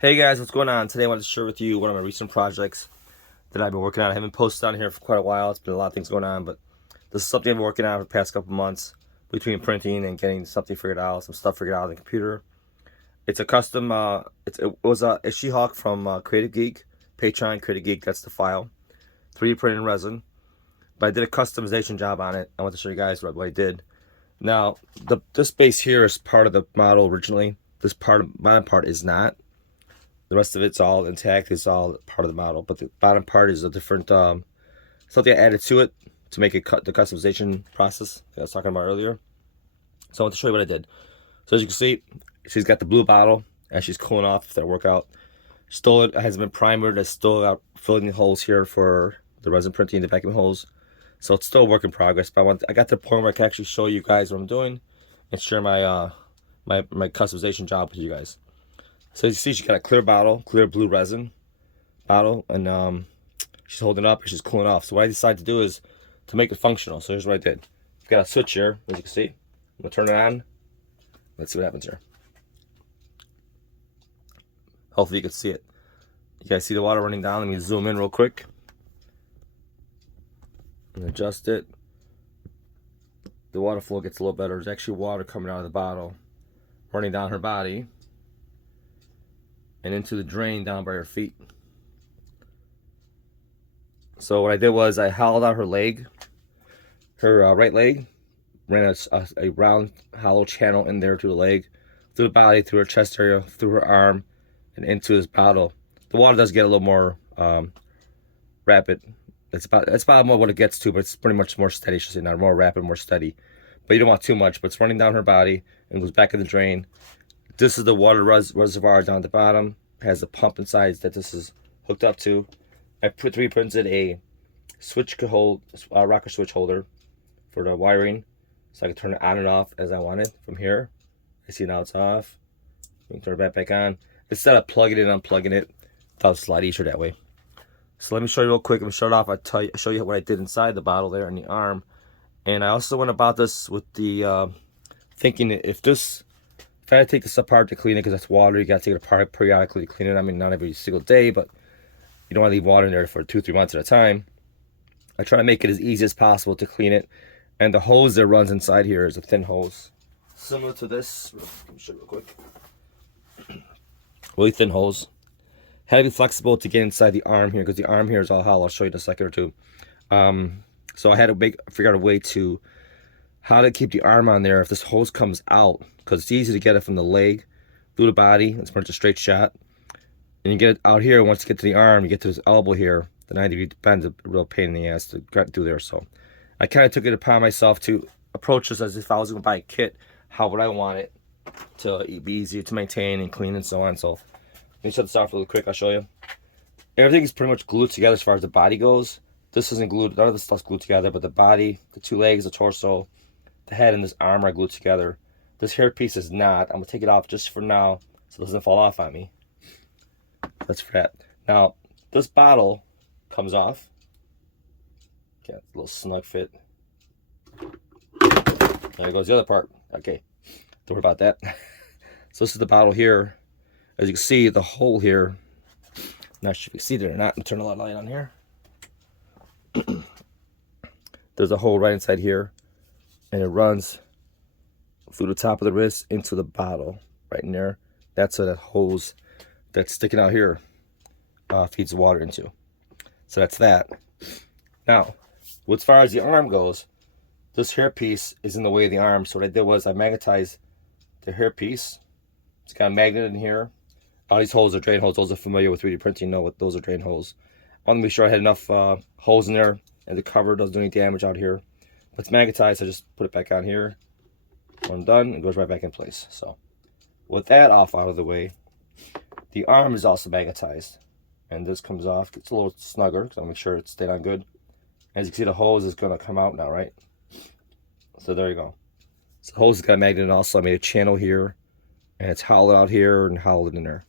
Hey guys, what's going on? Today I wanted to share with you one of my recent projects that I've been working on. I haven't posted on here for quite a while. It's been a lot of things going on, but this is something I've been working on for the past couple months between printing and getting something figured out, some stuff figured out on the computer. It's a custom, it was a She-Hulk from Creative Geek, Patreon Creative Geek, that's the file. 3D printed in resin. But I did a customization job on it. I want to show you guys what I did. Now, this base here is part of the model originally. This bottom part is not. The rest of it's all intact. It's all part of the model. But the bottom part is a different, something I added to it to make it the customization process that I was talking about earlier. So I want to show you what I did. So as you can see, she's got the blue bottle and she's cooling off after that workout. Still, it has been primered. It's still got filling the holes here for the resin printing, the vacuum holes. So it's still a work in progress. But I got to the point where I can actually show you guys what I'm doing and share my my customization job with you guys. So as you see, she got a clear bottle, clear blue resin bottle, and she's holding it up and she's cooling off. So what I decided to do is to make it functional. So here's what I did. I've got a switch here, as you can see. I'm gonna turn it on. Let's see what happens here. Hopefully you can see it. You guys see the water running down? Let me zoom in real quick and adjust it. The water flow gets a little better. There's actually water coming out of the bottle, running down her body and into the drain down by her feet. So what I did was I hollowed out her leg, her right leg, ran a round hollow channel in there to the leg, through the body, through her chest area, through her arm, and into this bottle. The water does get a little more rapid. It's about more what it gets to, but it's pretty much more steady. Should say not more rapid, more steady. But you don't want too much. But it's running down her body and goes back in the drain. This is the water reservoir down at the bottom. It has a pump inside that this is hooked up to. I 3D printed a switch rocker switch holder for the wiring, so I can turn it on and off as I want it from here. I see now it's off. You can turn it back on. Instead of plugging it and unplugging it, that was a lot easier that way. So let me show you real quick. I'm gonna shut it off. I'll show you what I did inside the bottle there in the arm. And I also went about this with the thinking if I had to take this apart to clean it, because that's water, you gotta take it apart periodically to clean it. I mean, not every single day, but you don't want to leave water in there for 2-3 months at a time. I try to make it as easy as possible to clean it. And the hose that runs inside here is a thin hose, similar to this. Let me show you real quick. Really thin hose. Had to be flexible to get inside the arm here, because the arm here is all hollow. I'll show you in a second or two. So I had to figure out a way to how to keep the arm on there if this hose comes out, because it's easy to get it from the leg through the body. It's pretty much a straight shot. And you get it out here. Once you get to the arm, you get to this elbow here. The 90-degree bend's a real pain in the ass to get through there. So I kind of took it upon myself to approach this as if I was going to buy a kit. How would I want it to be easy to maintain and clean and so on? So let me shut this off really quick. I'll show you. Everything is pretty much glued together as far as the body goes. This isn't glued. None of this stuff's glued together, but the body, the two legs, the torso, the head, and this arm are glued together. This hair piece is not. I'm going to take it off just for now so it doesn't fall off on me. That's for that. Now, this bottle comes off. Got a little snug fit. There goes the other part. Okay, don't worry about that. So this is the bottle here. As you can see, the hole here. Not sure if you can see it or not. I'm turn a light on here. There's a hole right inside here, and it runs through the top of the wrist into the bottle right in there. That's where that hose that's sticking out here feeds the water into. So that's that. Now, as far as the arm goes, this hair piece is in the way of the arm. So what I did was I magnetized the hair piece. It's got a magnet in here. All these holes are drain holes. Those are familiar with 3D printing know what those are drain holes. I want to make sure I had enough holes in there and the cover doesn't do any damage out here. But it's magnetized, so I just put it back on here. When I'm done, it goes right back in place. So with that off out of the way, the arm is also magnetized. And this comes off. It's a little snugger, so I'll make sure it stayed on good. As you can see, the hose is going to come out now, right? So there you go. So the hose has got a magnet, and also I made a channel here. And it's hollowed out here and hollowed in there.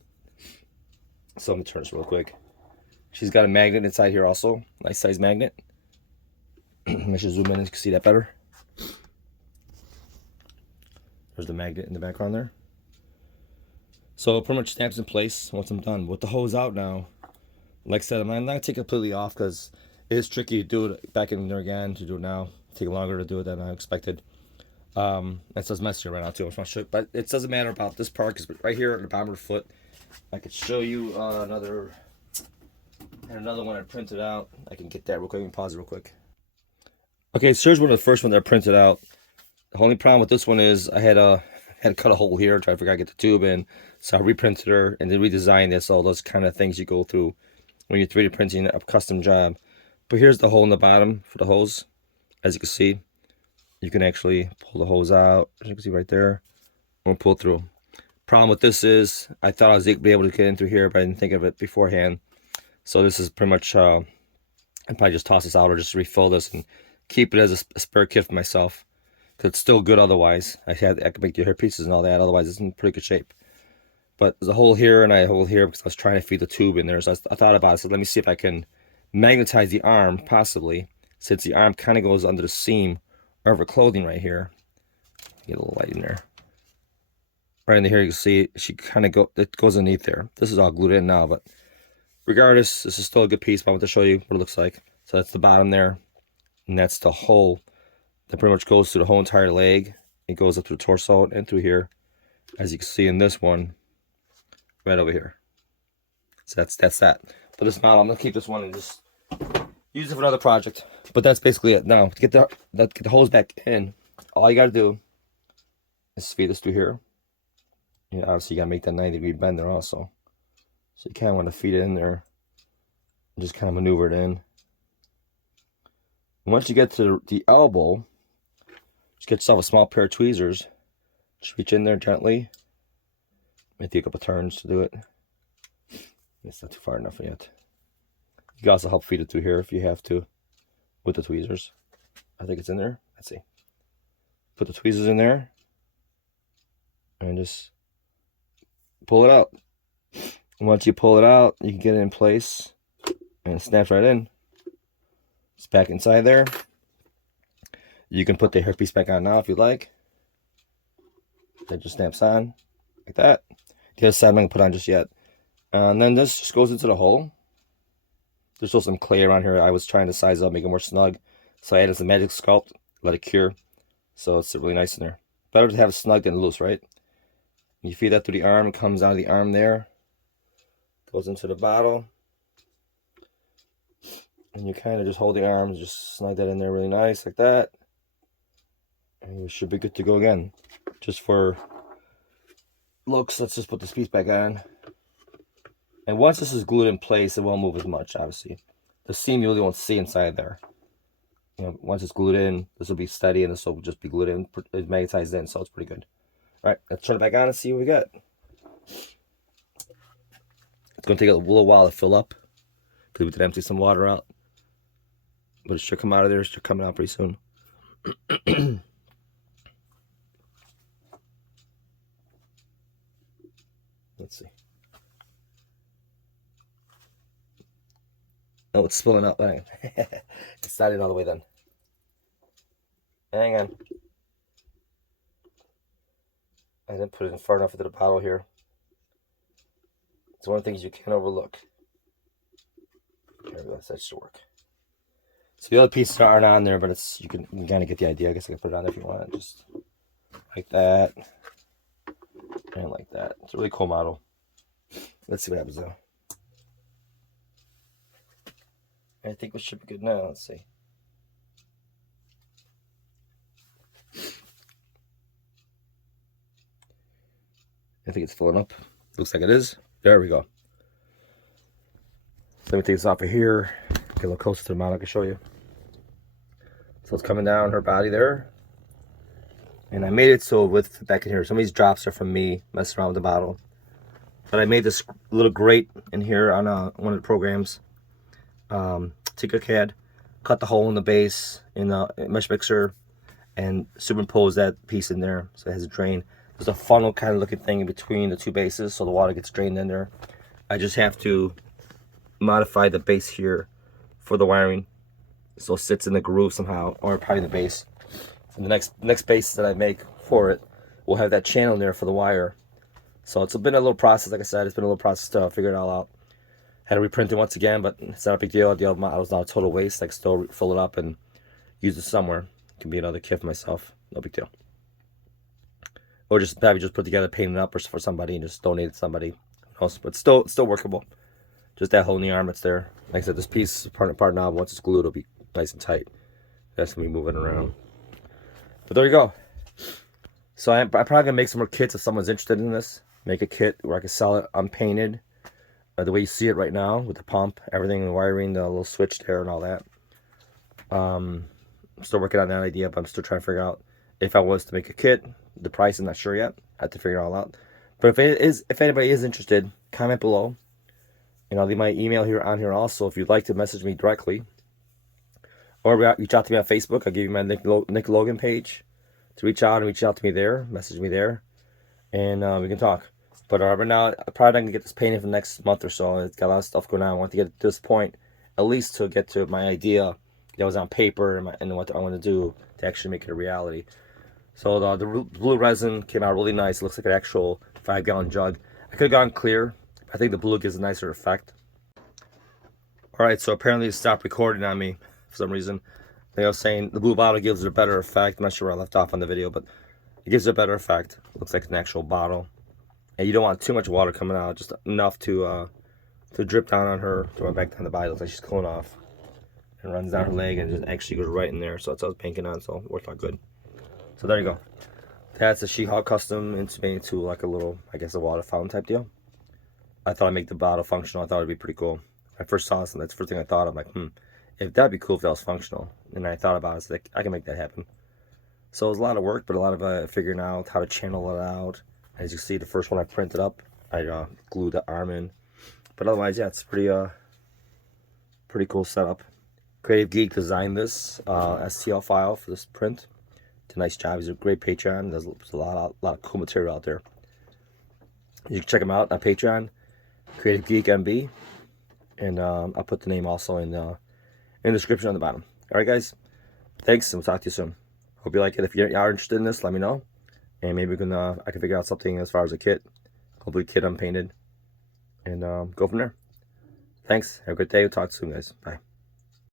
So I'm going to turn this real quick. She's got a magnet inside here also. Nice size magnet. I should zoom in and you can see that better. There's the magnet in the background there. So it pretty much snaps in place once I'm done. With the hose out now, like I said, I'm not going to take it completely off because it is tricky to do it back in there again, to do it now. Take longer to do it than I expected. It says messier right now too. I just want to show you, but it doesn't matter about this part because right here at the bottom of the foot, I could show you another one I printed out. I can get that real quick. Let me pause it real quick. Okay, so here's one of the first ones that I printed out. The only problem with this one is I had to cut a hole here, try to figure out to get the tube in. So I reprinted her and then redesigned this. All those kind of things you go through when you're 3D printing a custom job. But here's the hole in the bottom for the hose. As you can see, you can actually pull the hose out. As you can see right there, and pull through. Problem with this is I thought I was be able to get in through here, but I didn't think of it beforehand. So this is pretty much I'd probably just toss this out or just refill this and keep it as a spare kit for myself. Cause it's still good otherwise. I could make the hair pieces and all that. Otherwise, it's in pretty good shape. But there's a hole here and a hole here because I was trying to feed the tube in there. So I thought about it. So let me see if I can magnetize the arm, possibly, since the arm kind of goes under the seam of her clothing right here. Get a little light in there. Right in here, you can see she kind of it goes underneath there. This is all glued in now, but regardless, this is still a good piece. But I want to show you what it looks like. So that's the bottom there, and that's the hole that pretty much goes through the whole entire leg. It goes up through the torso and through here, as you can see in this one, right over here. So that's that. But this model, I'm gonna keep this one and just use it for another project. But that's basically it. Now to get the hose back in, all you gotta do is feed this through here. You know, obviously you gotta make that 90-degree bend there also. So you kind of want to feed it in there and just kind of maneuver it in. Once you get to the elbow, just get yourself a small pair of tweezers. Just reach in there gently. Maybe take a couple turns to do it. It's not too far enough yet. You can also help feed it through here if you have to with the tweezers. I think it's in there. Let's see. Put the tweezers in there and just pull it out. And once you pull it out, you can get it in place and it snaps right in. It's back inside there. You can put the hairpiece back on now if you like. That just snaps on like that. The other side I'm not gonna put on just yet. And then this just goes into the hole. There's still some clay around here. I was trying to size up, make it more snug. So I added some Magic Sculpt, let it cure. So it's really nice in there. Better to have it snug than loose, right? You feed that through the arm, it comes out of the arm there. Goes into the bottle. And you kind of just hold the arms, just slide that in there really nice, like that. And you should be good to go again. Just for looks, let's just put this piece back on. And once this is glued in place, it won't move as much, obviously. The seam you really won't see inside there. You know, once it's glued in, this will be steady and this will just be glued in, it's magnetized in, so it's pretty good. All right, let's turn it back on and see what we got. It's going to take a little while to fill up because we did empty some water out. But it should come out of there. It should come out pretty soon. Let's see. Oh, it's spilling out. Hang on. It's not in all the way then. Hang on. I didn't put it in far enough into the bottle here. It's one of the things you can't overlook. There we go. That should work. So the other pieces aren't on there, but you can kind of get the idea. I guess I can put it on there if you want. Just like that. And like that. It's a really cool model. Let's see what happens though. I think we should be good now. Let's see. I think it's filling up. Looks like it is. There we go. So let me take this off of here. Get a little closer to the model. I can show you. So it's coming down her body there. And I made it so with back in here. Some of these drops are from me messing around with the bottle. But I made this little grate in here on one of the programs. Tinkercad. Cut the hole in the base in the mesh mixer and superimpose that piece in there so it has a drain. There's a funnel kind of looking thing in between the two bases so the water gets drained in there. I just have to modify the base here for the wiring so it sits in the groove somehow, or probably in the base. And the next base that I make for it will have that channel in there for the wire. So it's been a little process. Like I said, it's been a little process to figure it all out. Had to reprint it once again, but it's not a big deal. The old model was not a total waste. I can still fill it up and use it somewhere. It can be another kit for myself. No big deal. Or just maybe just put together, paint it up, or for somebody and just donate it to somebody else. But still workable. Just that hole in the arm that's there. Like I said, this piece part now. Once it's glued, it'll be nice and tight. That's gonna be moving around. But there you go. So I'm probably gonna make some more kits if someone's interested in this. Make a kit where I can sell it unpainted, the way you see it right now with the pump, everything, the wiring, the little switch there, and all that. I'm still working on that idea, but I'm still trying to figure out if I was to make a kit. The price, I'm not sure yet. I have to figure it all out. But if anybody is interested, comment below, and I'll leave my email here on here also if you'd like to message me directly, or reach out to me on Facebook. I'll give you my Nick Logan page to reach out to me there, message me there, and we can talk. But right now, I'm probably not gonna get this painted for the next month or so. It's got a lot of stuff going on. I want to get to this point, at least to get to my idea that was on paper and what I want to do to actually make it a reality. So the blue resin came out really nice. It looks like an actual 5-gallon jug. I could have gone clear. I think the blue gives a nicer effect. Alright, so apparently it stopped recording on me for some reason. Like I was saying, the blue bottle gives it a better effect. I'm not sure where I left off on the video, but it gives it a better effect. It looks like an actual bottle. And you don't want too much water coming out, just enough to drip down on her, to run back down the body. It looks like she's cooling off. And runs down her leg and just actually goes right in there. So that's what I was banking on, so it worked out good. So there you go. That's a She-Hulk custom into like a little, I guess, a water fountain type deal. I thought I'd make the bottle functional. I thought it'd be pretty cool. I first saw this, and that's the first thing I thought. I'm like, if that'd be cool if that was functional. And I thought about it, it's like, I can make that happen. So it was a lot of work, but a lot of figuring out how to channel it out. As you see, the first one I printed up, I glued the arm in. But otherwise, yeah, it's pretty cool setup. Creative Geek designed this STL file for this print. It's a nice job. He's a great Patreon. There's a lot of cool material out there. You can check him out on Patreon, Creative Geek MB, and I'll put the name also in the description on the bottom. All right, guys. Thanks, and we'll talk to you soon. Hope you like it. If you are interested in this, let me know, and maybe we can I can figure out something as far as a kit, complete kit unpainted, and go from there. Thanks. Have a good day. We'll talk soon, guys. Bye.